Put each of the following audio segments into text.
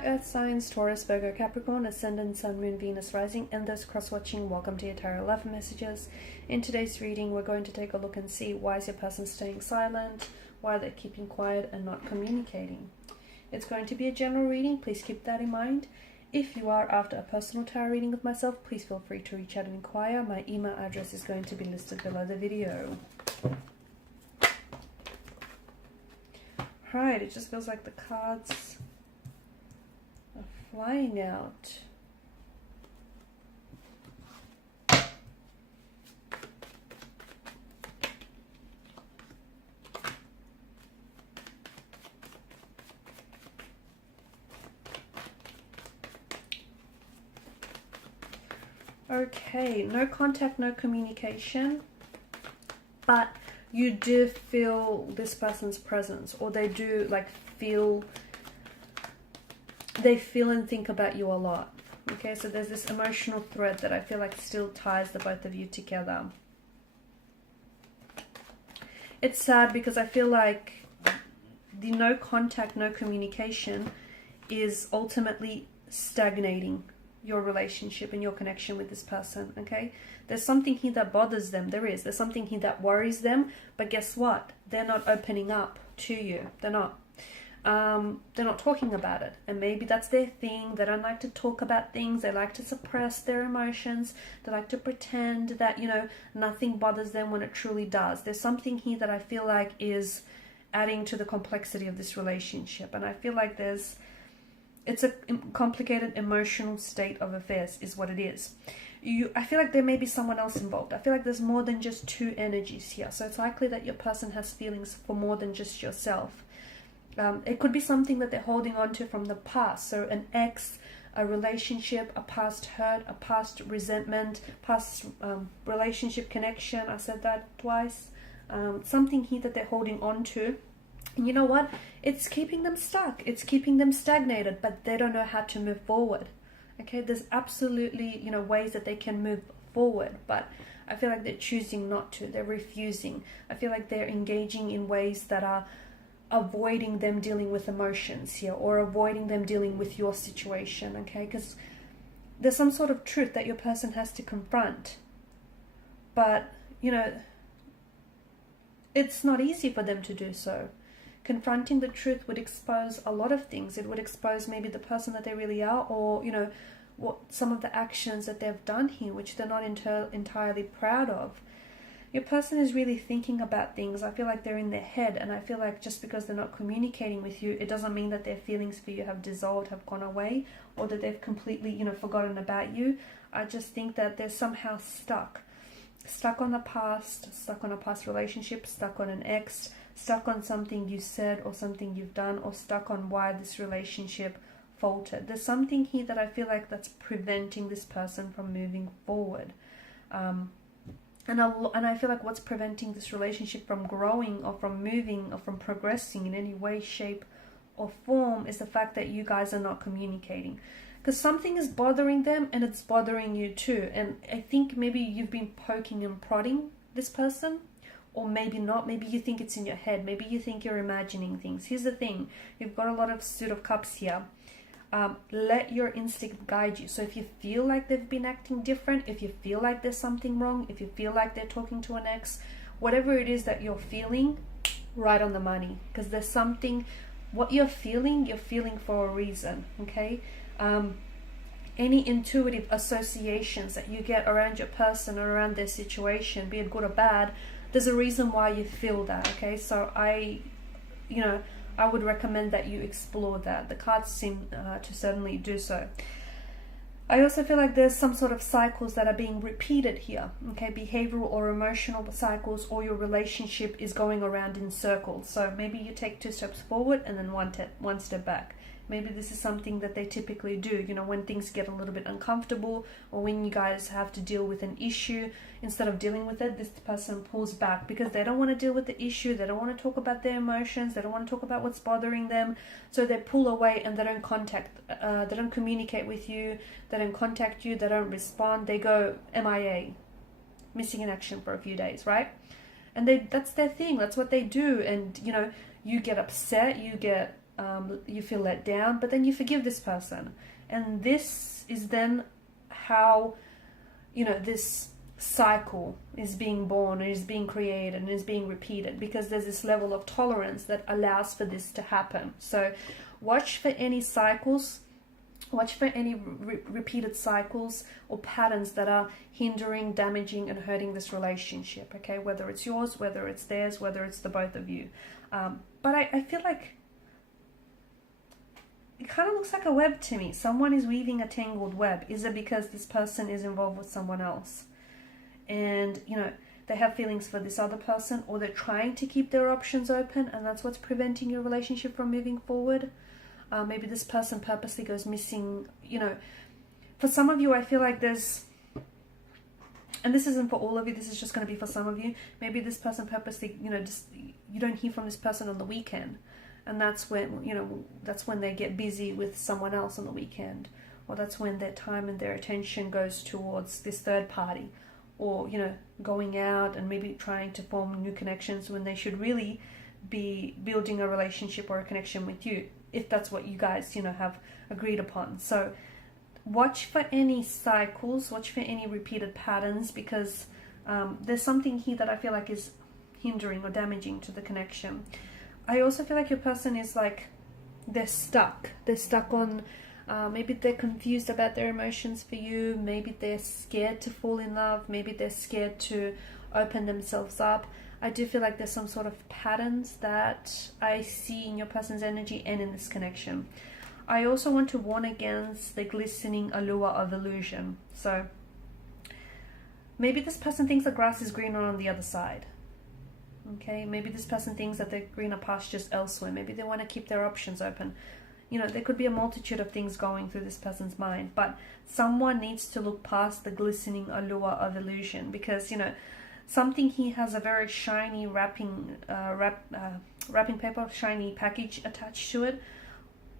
my earth signs, Taurus, Virgo, Capricorn, Ascendant, Sun, Moon, Venus, Rising, and those cross-watching, welcome to your Tarot Love Messages. In today's reading, we're going to take a look and see why is your person staying silent, why they're keeping quiet and not communicating. It's going to be a general reading, please keep that in mind. If you are after a personal tarot reading with myself, please feel free to reach out and inquire. My email address is going to be listed below the video. Right, it just feels like the cards are flying out. Okay, no contact, no communication, but you do feel this person's presence, or they do like they feel and think about you a lot. Okay, so there's this emotional thread that I feel like still ties the both of you together. It's sad because I feel like the no contact, no communication is ultimately stagnating your relationship and your connection with this person. Okay, there's something here that bothers them. There's something here that worries them, but guess what, they're not opening up to you. They're not talking about it, and maybe that's their thing. They don't like to talk about things. They like to suppress their emotions. They like to pretend that, you know, nothing bothers them when it truly does. There's something here that I feel like is adding to the complexity of this relationship, and I feel like it's a complicated emotional state of affairs is what it is. I feel like there may be someone else involved. I feel like there's more than just two energies here. So it's likely that your person has feelings for more than just yourself. It could be something that they're holding on to from the past. So an ex, a relationship, a past hurt, a past resentment, past relationship connection. I said that twice. Something here that they're holding on to. And you know what? It's keeping them stuck. It's keeping them stagnated, but they don't know how to move forward. Okay, there's absolutely, you know, ways that they can move forward, but I feel like they're choosing not to. They're refusing. I feel like they're engaging in ways that are avoiding them dealing with emotions here, or avoiding them dealing with your situation. Okay, because there's some sort of truth that your person has to confront, but you know, it's not easy for them to do so. Confronting the truth would expose a lot of things. It would expose maybe the person that they really are, or, you know, what some of the actions that they've done here, which they're not entirely proud of. Your person is really thinking about things. I feel like they're in their head, and I feel like just because they're not communicating with you, it doesn't mean that their feelings for you have dissolved, have gone away, or that they've completely, you know, forgotten about you. I just think that they're somehow stuck on the past, stuck on a past relationship, stuck on an ex, stuck on something you said or something you've done, or stuck on why this relationship faltered. There's something here that I feel like that's preventing this person from moving forward. And I feel like what's preventing this relationship from growing, or from moving, or from progressing in any way, shape or form is the fact that you guys are not communicating. Because something is bothering them, and it's bothering you too. And I think maybe you've been poking and prodding this person, or maybe not. Maybe you think it's in your head. Maybe you think you're imagining things. Here's the thing. You've got a lot of Suit of Cups here. Let your instinct guide you. So if you feel like they've been acting different, if you feel like there's something wrong, if you feel like they're talking to an ex, whatever it is that you're feeling, right on the money. Because there's something, what you're feeling for a reason, okay? Any intuitive associations that you get around your person or around their situation, be it good or bad, there's a reason why you feel that, okay? So I would recommend that you explore that. The cards seem to certainly do so. I also feel like there's some sort of cycles that are being repeated here, okay? Behavioral or emotional cycles, or your relationship is going around in circles. So maybe you take 2 steps forward and then one step back. Maybe this is something that they typically do, you know, when things get a little bit uncomfortable, or when you guys have to deal with an issue, instead of dealing with it, this person pulls back because they don't want to deal with the issue. They don't want to talk about their emotions. They don't want to talk about what's bothering them. So they pull away and they don't communicate with you. They don't contact you. They don't respond. They go MIA, missing in action for a few days, right? And that's their thing. That's what they do. And, you know, you get upset, you get you feel let down, but then you forgive this person. And this is then how, you know, this cycle is being born and is being created and is being repeated, because there's this level of tolerance that allows for this to happen. So watch for any cycles, watch for any repeated cycles or patterns that are hindering, damaging, and hurting this relationship, okay? Whether it's yours, whether it's theirs, whether it's the both of you. But I feel like it kind of looks like a web to me. Someone is weaving a tangled web. Is it because this person is involved with someone else? And, you know, they have feelings for this other person, or they're trying to keep their options open, and that's what's preventing your relationship from moving forward. Maybe this person purposely goes missing. You know, for some of you, I feel like there's, and this isn't for all of you, this is just going to be for some of you. Maybe this person purposely, you know, just, you don't hear from this person on the weekend. And that's when, you know, that's when they get busy with someone else on the weekend. Or that's when their time and their attention goes towards this third party. Or, you know, going out and maybe trying to form new connections when they should really be building a relationship or a connection with you, if that's what you guys, you know, have agreed upon. So watch for any cycles, watch for any repeated patterns, because there's something here that I feel like is hindering or damaging to the connection. I also feel like your person is like, they're stuck on, maybe they're confused about their emotions for you, maybe they're scared to fall in love, maybe they're scared to open themselves up. I do feel like there's some sort of patterns that I see in your person's energy and in this connection. I also want to warn against the glistening allure of illusion. So maybe this person thinks the grass is greener on the other side. Okay, maybe this person thinks that there are greener pastures elsewhere. Maybe they want to keep their options open. You know, there could be a multitude of things going through this person's mind, but someone needs to look past the glistening allure of illusion, because, you know, something here has a very shiny wrapping paper, shiny package attached to it,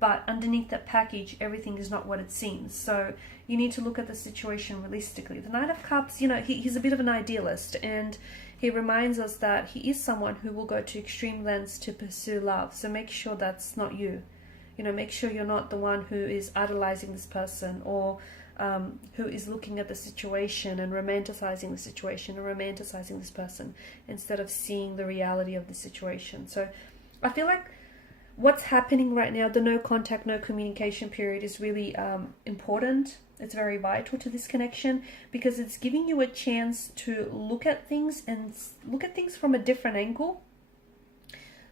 but underneath that package, everything is not what it seems. So you need to look at the situation realistically. The Knight of Cups, you know, he's a bit of an idealist, and he reminds us that he is someone who will go to extreme lengths to pursue love. So make sure that's not you. You know, make sure you're not the one who is idolizing this person, or who is looking at the situation and romanticizing the situation and romanticizing this person instead of seeing the reality of the situation. So I feel like what's happening right now, the no contact, no communication period, is really important. It's very vital to this connection, because it's giving you a chance to look at things and look at things from a different angle.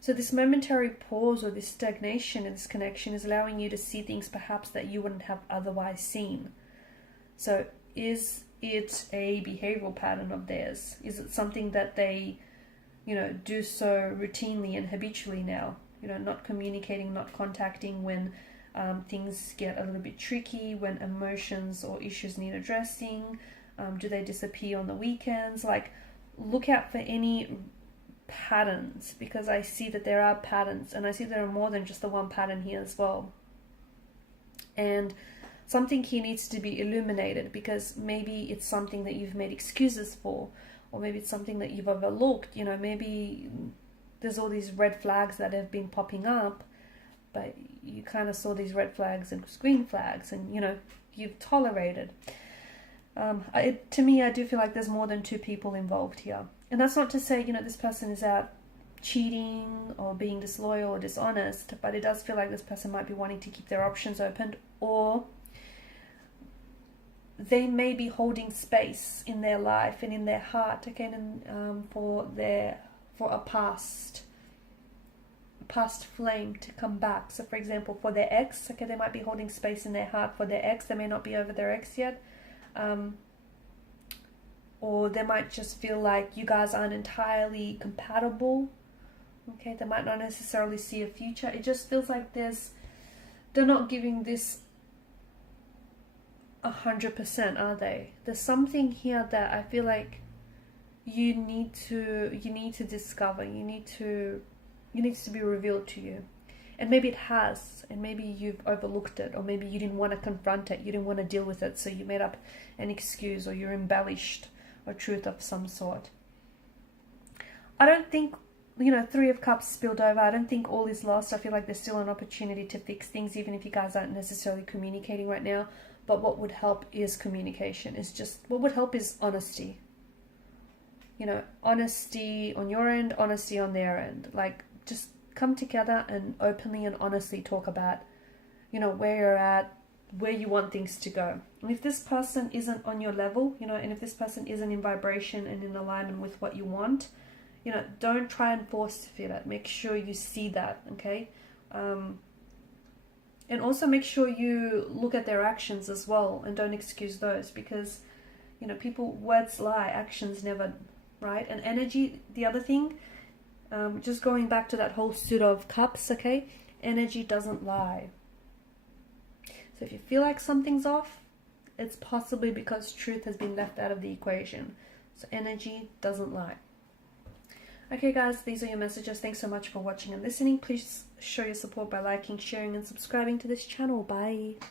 So this momentary pause or this stagnation in this connection is allowing you to see things perhaps that you wouldn't have otherwise seen. So is it a behavioral pattern of theirs? Is it something that they, you know, do so routinely and habitually now? You know, not communicating, not contacting when things get a little bit tricky, when emotions or issues need addressing. Do they disappear on the weekends? Like, look out for any patterns, because I see that there are patterns, and I see there are more than just the one pattern here as well. And something here needs to be illuminated, because maybe it's something that you've made excuses for, or maybe it's something that you've overlooked. You know, maybe there's all these red flags that have been popping up, but you kind of saw these red flags and green flags, and, you know, you've tolerated. To me, I do feel like there's more than two people involved here. And that's not to say, you know, this person is out cheating or being disloyal or dishonest, but it does feel like this person might be wanting to keep their options open, or they may be holding space in their life and in their heart, again, for a past flame to come back. So for example, for their ex, okay, they might be holding space in their heart for their ex. They may not be over their ex yet. Or they might just feel like you guys aren't entirely compatible. Okay, they might not necessarily see a future. It just feels like they're not giving this 100%, are they? There's something here that I feel like you need to discover. It needs to be revealed to you. And maybe it has, and maybe you've overlooked it, or maybe you didn't want to confront it, you didn't want to deal with it, so you made up an excuse, or you embellished a truth of some sort. I don't think you know, Three of Cups spilled over. I don't think all is lost. I feel like there's still an opportunity to fix things, even if you guys aren't necessarily communicating right now. But what would help is communication. What would help is honesty. You know, honesty on your end, honesty on their end. Like, just come together and openly and honestly talk about, you know, where you're at, where you want things to go. And if this person isn't on your level, you know, and if this person isn't in vibration and in alignment with what you want, you know, don't try and force fit it. Make sure you see that, okay? And also make sure you look at their actions as well, and don't excuse those, because, you know, words lie, actions never, right? And energy, the other thing, just going back to that whole suit of cups, okay? Energy doesn't lie. So if you feel like something's off, it's possibly because truth has been left out of the equation. So energy doesn't lie. Okay guys, these are your messages. Thanks so much for watching and listening. Please show your support by liking, sharing and subscribing to this channel. Bye.